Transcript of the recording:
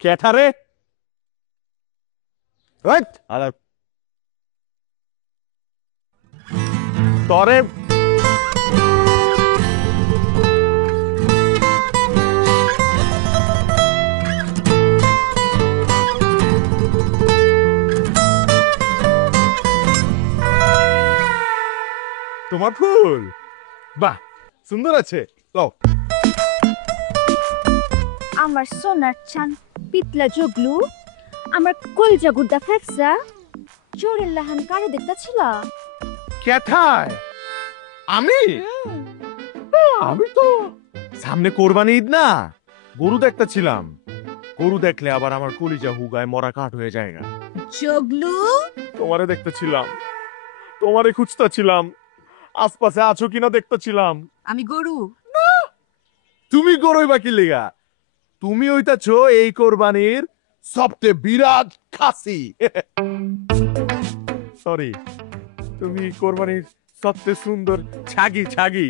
ক্যাঠারে আরে তরে তোমার ফুল বাহ সুন্দর আছে লও আমার সোনার চান পিতলা জগলু আমার কলজা গুড্ডা ফেফসা চোরের লাহান কারে দেখতাছিল ক্যাঠায় আমি আমি তো সামনে কোরবানি ঈদ না গরু দেখতে ছিলাম গরু দেখলে আবার আমার কলিজা হুগায় মরা কাঠ হয়ে যায় না জগলু তোমারে দেখতে ছিলাম তোমারে খুঁজতে ছিলাম আশপাশে আছো কিনা দেখতে ছিলাম আমি গরু তুমি গরুই বাকি লিগা তুমি হইতাছো এই কোরবানির সবচেয়ে বিরাট খাসি সরি তুমি কোরবানির সবচেয়ে সুন্দর ছাগি ছাগি